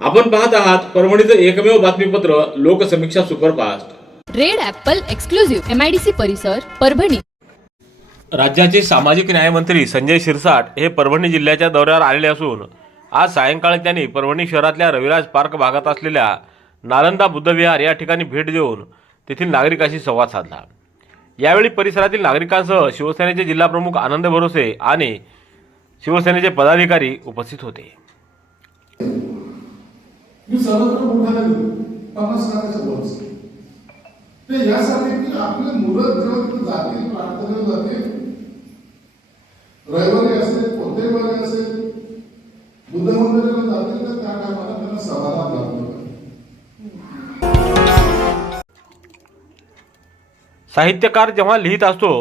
आपण पाहत आहात परभणीचं एकमेव बातमीपत्र Loksamiksha superfast. Red Apple exclusive MIDC परिसर परभणी. राज्याचे सामाजिक न्यायमंत्री संजय शिरसाट हे परभणी जिल्ह्याच्या दौऱ्यावर आलेले असून आज सायंकाळी त्यांनी परभणी शहरातल्या रविराज पार्क भागात असलेल्या नालंदा बुद्धविहार या ठिकाणी भेट देऊन तेथील नागरिकांशी संवाद साधला. यावेळी परिसरातील नागरिकांसह शिवसेनेचे जिल्हाप्रमुख आनंद भरोसे आणि शिवसेनेचे पदाधिकारी उपस्थित होते. मी सर्वत्र मोठा गेलो पन्नास लाखाच्या बस ते यासाठी की आपले मुलं जर तिथे जातील प्रार्थनेला जातील रविवारी असेल कोणत्याही वारी असेल बुद्ध मंदिराला जातील तर त्या टायमाला त्यांना समाधान लागतो साहित्यकार जेव्हा लिहित असतो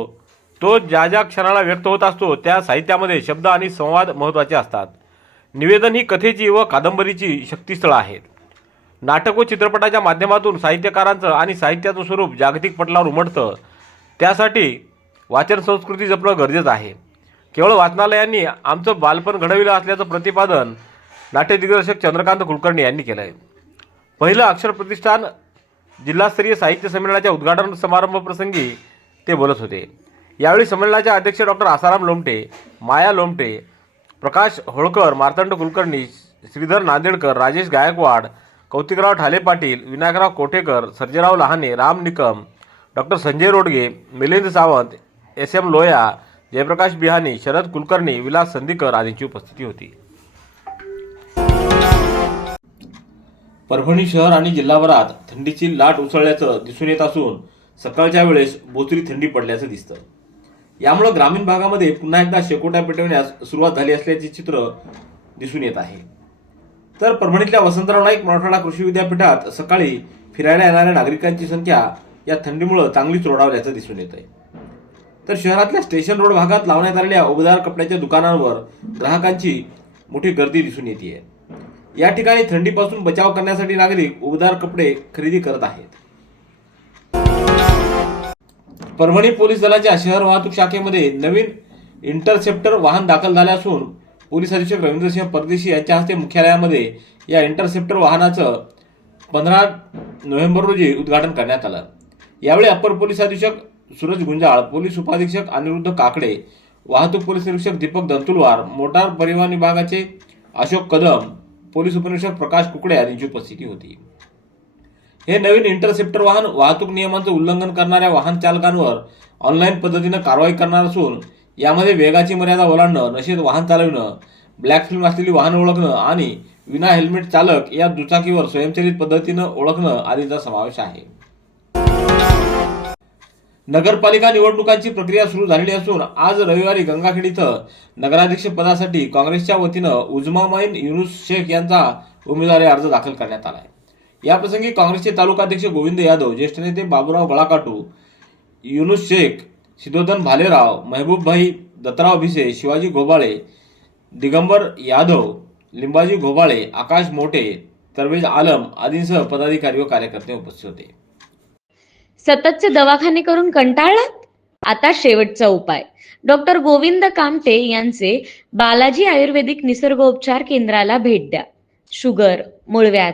तो ज्या ज्या क्षणाला व्यक्त होत असतो त्या साहित्यामध्ये शब्द आणि संवाद महत्त्वाचे असतात. निवेदन ही कथेची व कादंबरीची शक्तीस्थळं आहेत. नाटक व चित्रपटाच्या माध्यमातून साहित्यकारांचं आणि साहित्याचं स्वरूप जागतिक पटलावर उमटतं त्यासाठी वाचन संस्कृती जपणं गरजेचं आहे. केवळ वाचनालयांनी आमचं बालपण घडविलं असल्याचं प्रतिपादन नाट्य दिग्दर्शक चंद्रकांत कुलकर्णी यांनी केलं आहे पहिलं अक्षर प्रतिष्ठान जिल्हास्तरीय साहित्य संमेलनाच्या उद्घाटन समारंभप्रसंगी ते बोलत होते. यावेळी संमेलनाचे अध्यक्ष doctor Asaram Lomte Maya Lomte Prakash Holkar Martand Kulkarni Shridhar Nandedkar Rajesh Gaikwad Kautikrao Thale Patil Vinayakrao Kothekar Sarjerao Lahane Ram Nikam doctor Sanjay Rodge Milind Sawant S M Loya Jayprakash Bihani Sharad Kulkarni Vilas Sandikar आदींची उपस्थिती होती. परभणी शहर आणि जिल्हाभरात थंडीची लाट उसळल्याचं दिसून येत असून सकाळच्या वेळेस बोचरी थंडी पडल्याचं दिसतं. यामुळं ग्रामीण भागामध्ये पुन्हा एकदा शेकोट्या पेटवण्यास सुरुवात झाली असल्याचे चित्र दिसून येत आहे. तर परभणीतल्या वसंतराव नाईक मराठवाडा कृषी विद्यापीठात सकाळी फिरायला येणाऱ्या नागरिकांची संख्या या थंडीमुळं चांगलीच रोडावल्याचं दिसून येत आहे तर शहरातल्या स्टेशन रोड भागात लावण्यात आलेल्या उबदार कपड्याच्या दुकानांवर ग्राहकांची मोठी गर्दी दिसून येते या ठिकाणी थंडीपासून बचाव करण्यासाठी नागरिक उबदार कपडे खरेदी करत आहेत. परभणी पोलीस दलाच्या शहर वाहतूक शाखेमध्ये नवीन इंटरसेप्टर वाहन दाखल झाले असून पोलीस अधीक्षक रवींद्रसिंह परदेशी यांच्या हस्ते मुख्यालयामध्ये या इंटरसेप्टर वाहनाचं पंधरा नोव्हेंबर रोजी उद्घाटन करण्यात आलं. यावेळी अप्पर पोलीस अधीक्षक सूरज गुंजाळ पोलीस उपाधीक्षक अनिरुद्ध काकडे वाहतूक पोलीस निरीक्षक दीपक दंतुलवार मोटार परिवहन विभागाचे अशोक कदम पोलीस उपनिरीक्षक प्रकाश कुकडे यांची उपस्थिती होती. हे नवीन इंटरसेप्टर वाहन वाहतूक नियमांचं उल्लंघन करणाऱ्या वाहन चालकांवर ऑनलाईन पद्धतीनं कारवाई करणार असून यामध्ये वेगाची मर्यादा ओलांडणं नशेत वाहन चालविणं ब्लॅक फिल्म असलेली वाहन ओळखणं आणि विना हेल्मेट चालक या दुचाकीवर स्वयंचलित पद्धतीनं ओळखणं आदींचा समावेश आहे. नगरपालिका निवडणुकांची प्रक्रिया सुरू झालेली असून आज रविवारी गंगाखेड इथं नगराध्यक्ष पदासाठी काँग्रेसच्या वतीनं उजमामाईन युनुस शेख यांचा उमेदवारी अर्ज दाखल करण्यात आला आहे याप्रसंगी काँग्रेसचे तालुकाध्यक्ष गोविंद यादव ज्येष्ठ नेते बाबूराव बळाकाटू युनुस शेख सिद्धोधन भालेराव महबूबभाई दत्तराव भिसे शिवाजी घोबाळे दिगंबर यादव लिंबाजी घोबाळे आकाश मोठे तरवेज आलम आदींसह पदाधिकारी व कार्यकर्ते उपस्थित होते. सततचे दवाखाने करून कंटाळलात? आता शेवटचा उपाय. डॉक्टर गोविंद कामटे यांचे बालाजी आयुर्वेदिक निसर्गोपचार केंद्राला भेट द्या. शुगर मूळव्याध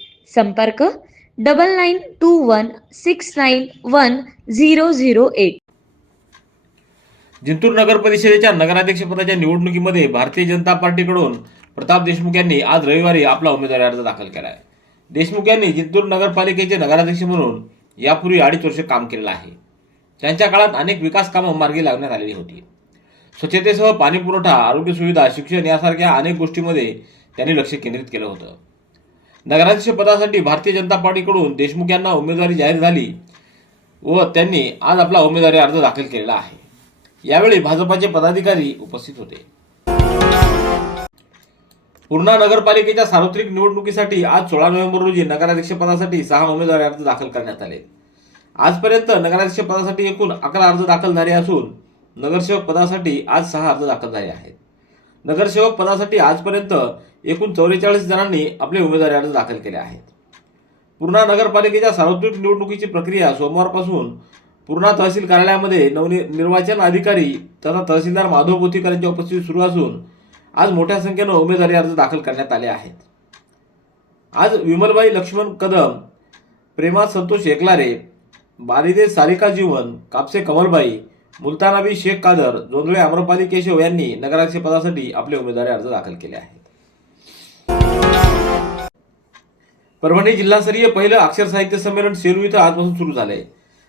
संपर्क double nine two one six nine one zero zero eight. Jintur नगर परिषदेच्या नगराध्यक्षपदाच्या निवडणुकीमध्ये भारतीय जनता पार्टीकडून प्रताप देशमुख यांनी आज रविवारी आपला उमेदवारी अर्ज दाखल केला आहे देशमुख यांनी जिंतूर नगरपालिकेचे नगराध्यक्ष म्हणून यापूर्वी अडीच वर्ष काम केलेलं आहे. त्यांच्या काळात अनेक विकास कामं मार्गी लागण्यात आलेली होती. स्वच्छतेसह पाणीपुरवठा आरोग्य सुविधा शिक्षण यासारख्या अनेक गोष्टींमध्ये त्यांनी लक्ष केंद्रित केलं होतं. नगराध्यक्ष पदासाठी भारतीय जनता पार्टीकडून देशमुख यांना उमेदवारी जाहीर झाली व त्यांनी आज आपला उमेदवारी अर्ज दाखल केलेला आहे. यावेळी भाजपाचे पदाधिकारी उपस्थित होते. पूर्णा नगरपालिकेच्या सार्वत्रिक निवडणुकीसाठी आज सोळा नोव्हेंबर रोजी नगराध्यक्ष पदासाठी सहा उमेदवारी अर्ज दाखल करण्यात आले. आजपर्यंत नगराध्यक्ष पदासाठी एकूण अकरा अर्ज दाखल झाले असून नगरसेवक पदासाठी आज सहा अर्ज दाखल झाले आहेत. नगरसेवक पदासाठी आजपर्यंत एकूण चौवेचाळीस जणांनी आपले उमेदवारी अर्ज दाखल केले आहेत. पूर्णा नगरपालिकेच्या सार्वत्रिक निवडणुकीची प्रक्रिया सोमवारपासून पूर्णा तहसील कार्यालयामध्ये नवनिर्वाचन निर्वाचन अधिकारी तथा तहसीलदार माधव बोथीकर यांच्या उपस्थितीत सुरू असून आज मोठ्या संख्येनं उमेदवारी अर्ज दाखल करण्यात आले आहेत. आज विमलबाई लक्ष्मण कदम प्रेमा संतोष एकलारे बारिदे सारिका जीवन कापसे कमलबाई मुलतानाबी शेख कादर जोंधळे अमरपाली केशव यांनी नगराध्यक्ष पदासाठी आपले उमेदवारी अर्ज दाखल केले आहेत. परभणी जिल्हास्तरीय पहिलं अक्षर साहित्य संमेलन सेलू इथं आजपासून सुरू झालंय.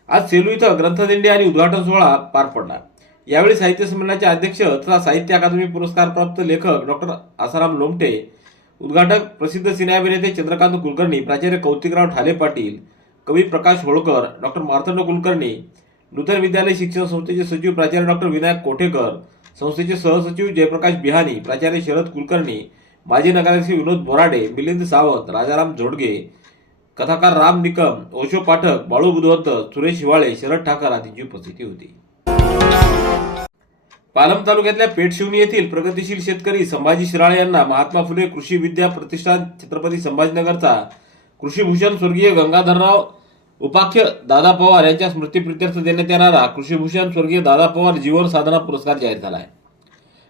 आज सेलू इथं ग्रंथदिंडी आणि उद्घाटन सोहळा पार पडला यावेळी साहित्य संमेलनाचे अध्यक्ष तथा साहित्य अकादमी पुरस्कार प्राप्त लेखक डॉक्टर आसाराम लोमटे उद्घाटक प्रसिद्ध सिनेअभिनेते चंद्रकांत कुलकर्णी प्राचार्य कौतिकराव ठाले पाटील कवी प्रकाश होळकर डॉक्टर मार्तंड कुलकर्णी नूतन विद्यालय शिक्षण संस्थेचे सचिव प्राचार्य डॉक्टर विनायक कोठेकर संस्थेचे सहसचिव जयप्रकाश बिहानी प्राचार्य शरद कुलकर्णी माजी नगराध्यक्ष विनोद बोराडे मिलिंद सावंत राजाराम जोडगे कथाकार राम निकम ओशो पाठक बाळू बुधवंत सुरेश हिवाळे शरद ठाकर आदींची उपस्थिती होती. पालम तालुक्यातल्या पेठशिवणी येथील प्रगतिशील शेतकरी संभाजी शिराळे यांना महात्मा फुले कृषी विद्या प्रतिष्ठान छत्रपती संभाजीनगरचा कृषीभूषण स्वर्गीय गंगाधरराव उपाख्य दादा पवार यांच्या स्मृतीप्रित्यर्थ देण्यात येणारा कृषीभूषण स्वर्गीय दादा पवार जीवन साधना पुरस्कार जाहीर झाला आहे.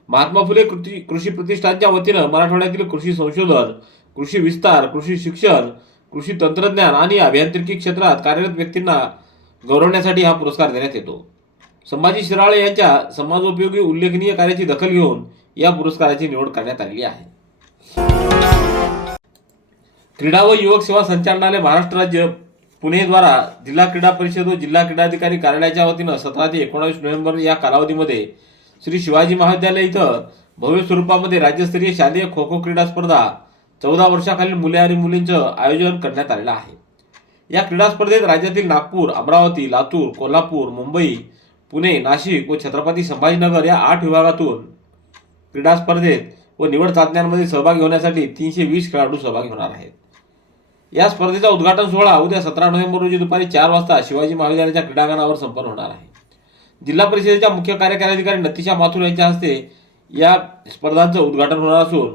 महात्मा फुले कृषी कृषी प्रतिष्ठानच्या वतीनं मराठवाड्यातील कृषी संशोधन कृषी विस्तार कृषी शिक्षण कृषी तंत्रज्ञान आणि अभियांत्रिकी क्षेत्रात कार्यरत व्यक्तींना गौरवण्यासाठी हा पुरस्कार देण्यात येतो. संभाजी शिराळे यांच्या समाजोपयोगी उल्लेखनीय कार्याची दखल घेऊन या पुरस्काराची निवड करण्यात आलेली आहे. क्रीडा व युवक सेवा संचालनालय महाराष्ट्र राज्य पुणेद्वारा जिल्हा क्रीडा परिषद व जिल्हा क्रीडाधिकारी कार्यालयाच्या वतीनं सतरा ते एकोणावीस नोव्हेंबर या कालावधीमध्ये श्री शिवाजी महाविद्यालय इथं भव्य स्वरूपामध्ये राज्यस्तरीय शालेय खो खो क्रीडा स्पर्धा चौदा वर्षाखालील मुले आणि मुलींचं आयोजन करण्यात आलेलं आहे. या क्रीडा स्पर्धेत राज्यातील नागपूर अमरावती लातूर कोल्हापूर मुंबई पुणे नाशिक व छत्रपती संभाजीनगर या आठ विभागातून क्रीडा स्पर्धेत व निवड चाचण्यांमध्ये सहभागी होण्यासाठी तीनशे वीस खेळाडू सहभागी होणार आहेत. या स्पर्धेचा उद्घाटन सोहळा उद्या सतरा नोव्हेंबर रोजी दुपारी चार वाजता शिवाजी महाविद्यालयाच्या क्रीडांगणावर संपन्न होणार आहे. जिल्हा परिषदेच्या मुख्य कार्यकारी अधिकारी नतिशा माथुर यांच्या हस्ते या स्पर्धांचं उद्घाटन होणार असून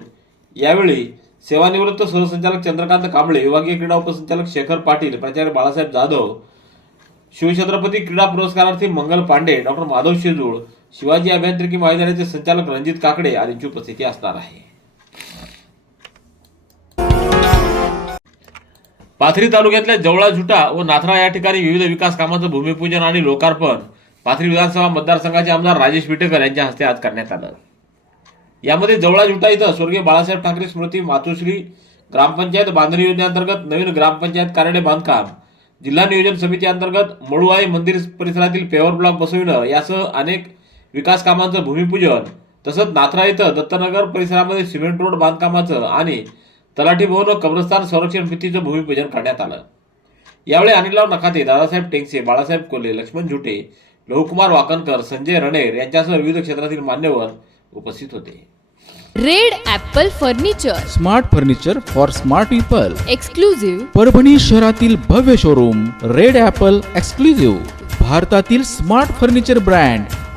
यावेळी सेवानिवृत्त सहसंचालक चंद्रकांत कांबळे विभागीय क्रीडा उपसंचालक शेखर पाटील प्राचार्य बाळासाहेब जाधव शिवछत्रपती क्रीडा पुरस्कारार्थी मंगल पांडे डॉक्टर माधव शेजूळ शिवाजी अभियांत्रिकी महाविद्यालयाचे संचालक रणजित काकडे आदींची उपस्थिती असणार आहे. पाथरी तालुक्यातल्या जवळा झुटा व नाथरा या ठिकाणी विविध विकास कामांचं भूमिपूजन आणि लोकार्पण पाथरी विधानसभा मतदारसंघाचे आमदार राजेश विटेकर यांच्या हस्ते आज करण्यात आलं. यामध्ये जवळा झुटा इथं स्वर्गीय बाळासाहेब ठाकरे स्मृती मातोश्री ग्रामपंचायत बांधणी योजनेअंतर्गत नवीन ग्रामपंचायत कार्यालय बांधकाम जिल्हा नियोजन समिती अंतर्गत मळुआई मंदिर परिसरातील पेवर ब्लॉक बसविणं यासह अनेक विकास कामांचं भूमिपूजन तसंच नाथरा इथं दत्तनगर परिसरामध्ये सिमेंट रोड बांधकामाचं आणि तलाठी भवन व कब्रस्तान संरक्षण भित्तीचं भूमिपूजन करण्यात आलं. यावेळी अनिलराव नखाते दादासाहेब टेंगसे बाळासाहेब कोल्हे लक्ष्मण झुटे लहुकुमार वाकणकर संजय रणेर यांच्यासह विविध क्षेत्रातील मान्यवर उपस्थित होते. Red apple furniture. Smart furniture for smart people. Exclusive Parbhani शहरातील भव्य शोरूम रेड ॲपल एक्सक्लुझिव्ह. भारतातील smart furniture brand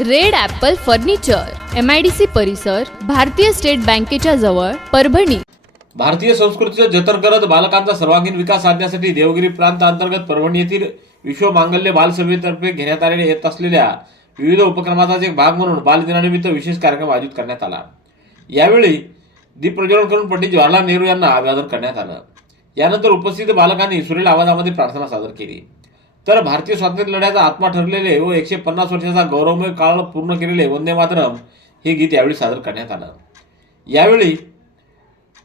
Red Apple furniture M I D C परिसर भारतीय स्टेट बँकेच्या जवळ परभणी. भारतीय संस्कृतीचं जतन करत बालकांचा सर्वांगीण विकास साधण्यासाठी देवगिरी प्रांत अंतर्गत परभणी येथील विश्व मांगल्य बालसभेतर्फे घेण्यात आलेल्या येत असलेल्या विविध उपक्रमाचा एक भाग म्हणून बालदिनानिमित्त विशेष कार्यक्रम आयोजित करण्यात आला. यावेळी दीप प्रज्वलन करून पंडित जवाहरलाल नेहरू यांना अभिवादन करण्यात आलं. यानंतर उपस्थित बालकांनी सुरेल आवाजामध्ये प्रार्थना सादर केली. तर भारतीय स्वातंत्र्य लढ्याचा आत्मा ठरलेले व एकशे पन्नास वर्षाचा गौरवमय काळ पूर्ण केलेले वंदे मातरम हे गीत यावेळी सादर करण्यात आलं. यावेळी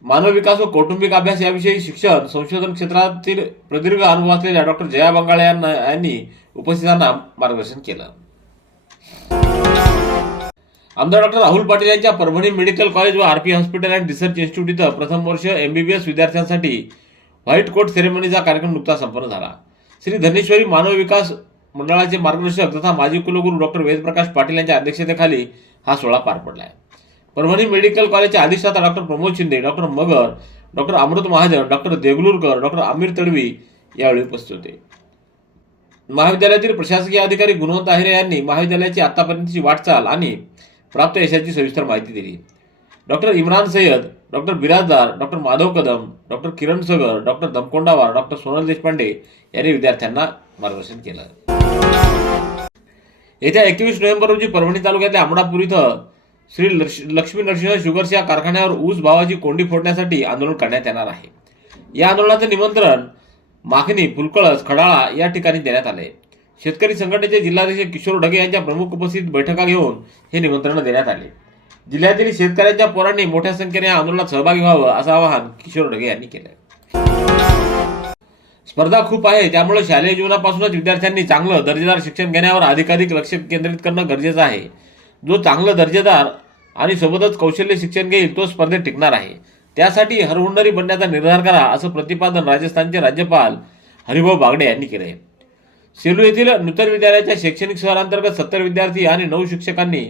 मानव विकास व कौटुंबिक अभ्यास याविषयी शिक्षण संशोधन क्षेत्रातील प्रदीर्घ अनुभव असलेल्या डॉक्टर जया बंगाळे यांना यांनी उपस्थितांना मार्गदर्शन केलं. आमदार डॉक्टर राहुल पाटील यांच्या परभणी मेडिकल कॉलेज व RP hospital and research institute इथं प्रथम वर्ष एमबीबीएस विद्यार्थ्यांसाठी व्हाईट कोट सेरेमनीचा कार्यक्रम नुकताच संपन्न झाला. श्री धनेश्वरी मानव विकास मंडळाचे मार्गदर्शक तथा माजी कुलगुरू डॉक्टर वेदप्रकाश पाटील यांच्या अध्यक्षतेखाली हा सोहळा पार पडला आहे परभणी मेडिकल कॉलेजचे अधिष्ठाता doctor Pramod Shinde doctor Magar doctor Amrit Mahajan doctor Deglurkar doctor Aamir Tadvi यावेळी उपस्थित होते. महाविद्यालयातील प्रशासकीय अधिकारी गुणवंत आहिरे यांनी महाविद्यालयाची आतापर्यंतची वाटचाल आणि प्राप्त यशाची सविस्तर माहिती दिली. Doctor Imran Sayyad doctor Birajdar doctor Madhav Kadam doctor Kiran Sagar doctor Damkondawar doctor Sonal Deshpande यांनी विद्यार्थ्यांना मार्गदर्शन केलं. येत्या एकवीस नोव्हेंबर रोजी परभणी तालुक्यातल्या आमडापूर इथं श्री लक्ष्मी नरसिंह शुगर्स या कारखान्यावर ऊस भावाची कोंडी फोडण्यासाठी आंदोलन करण्यात येणार आहे. या आंदोलनाचं निमंत्रण माखणी फुलकळस खडाळा या ठिकाणी देण्यात आले शेतकरी संघटनेचे जिल्हाध्यक्ष किशोर ढगे यांच्या प्रमुख उपस्थित बैठका घेऊन हे निमंत्रण देण्यात आले. जिल्ह्यातील शेतकऱ्यांच्या पोरांनी मोठ्या संख्येने आंदोलनात सहभागी व्हावं असं आवाहन किशोर ढगे यांनी केलं स्पर्धा खूप आहे त्यामुळे शालेय जीवनापासूनच विद्यार्थ्यांनी चांगलं दर्जेदार शिक्षण घेण्यावर अधिकाधिक लक्ष केंद्रित करणं गरजेचं आहे. जो चांगलं दर्जेदार आणि सोबतच कौशल्य शिक्षण घेईल तो स्पर्धेत टिकणार आहे. त्यासाठी हरहुन्नरी बनण्याचा निर्धार करा असं प्रतिपादन राजस्थानचे राज्यपाल हरिभाऊ बागडे यांनी केले सेलू येथील नूतन विद्यालयाच्या शैक्षणिक शहरांतर्गत सत्तर विद्यार्थी आणि नऊ शिक्षकांनी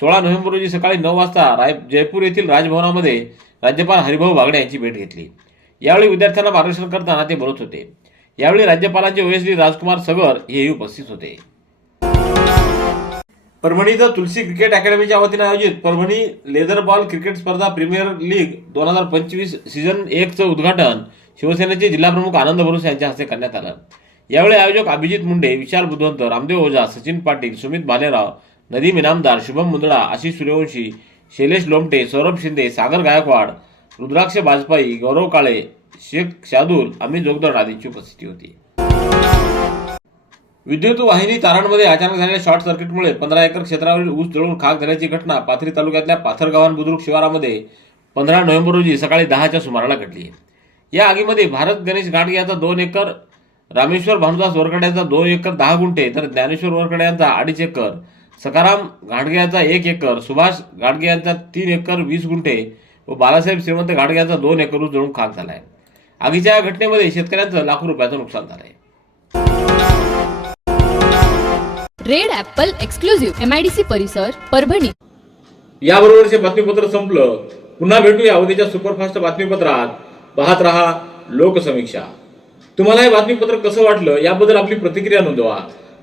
सोळा नोव्हेंबर रोजी सकाळी नऊ वाजता राय जयपूर येथील राजभवनामध्ये राज्यपाल हरिभाऊ बागडे यांची भेट घेतली. यावेळी विद्यार्थ्यांना मार्गदर्शन करताना ते बोलत होते. यावेळी राज्यपालांचे ओएसडी राजकुमार सगर हेही उपस्थित होते. परभणी इथं तुलसी क्रिकेट अकॅडमीच्या वतीने आयोजित परभणी लेदर बॉल क्रिकेट स्पर्धा प्रीमियर लीग दोन हजार पंचवीस सीझन एकचं उद्घाटन शिवसेनेचे जिल्हाप्रमुख आनंद भरुस यांच्या हस्ते करण्यात आलं. यावेळी आयोजक अभिजित मुंडे विशाल बुधवंत रामदेव ओझा सचिन पाटील सुमित भालेराव नदीम इनामदार शुभम मुंदडा आशिष सूर्यवंशी शैलेश लोमटे सौरभ शिंदे सागर गायकवाड रुद्राक्ष बाजपाई गौरव काळे शेख शादूर अमित जोगदड आदींची उपस्थिती होती. विद्युत वाहिनी तारांमध्ये अचानक झालेल्या शॉर्ट सर्किटमुळे पंधरा एकर क्षेत्रावरील ऊस जळून खाक झाल्याची घटना पाथरी तालुक्यातल्या पाथरगावान बुद्रुक शिवारामध्ये पंधरा नोव्हेंबर रोजी सकाळी दहाच्या सुमाराला घडली. या आगीमध्ये भारत गणेश गाडगे यांचा दोन एकर रामेश्वर भानुदास वरखड्याचा दोन एकर दहा गुंठे तर ज्ञानेश्वर वरकड्यांचा अडीच एकर सकाराम घाडगे यांचा एक एकर सुभाष गाडगे यांचा तीन एकर वीस गुंठे व बालासाहेब श्रीमंत घाडगे यांचा दोन एकर जळून खाक झालाय. आगीच्या या घटनेमध्ये शेतकऱ्यांचं लाखो रुपयाचं नुकसान झालंय. Red Apple exclusive M I D C परिसर परभणी. याबरोबरचे बातमीपत्र संपलं. पुन्हा भेटूया उद्याच्या सुपरफास्ट बातमीपत्रात. पाहत रहा लोकसमीक्षा. तुम्हाला हे बातमीपत्र कसं वाटलं याबद्दल आपली प्रतिक्रिया नोंदवा.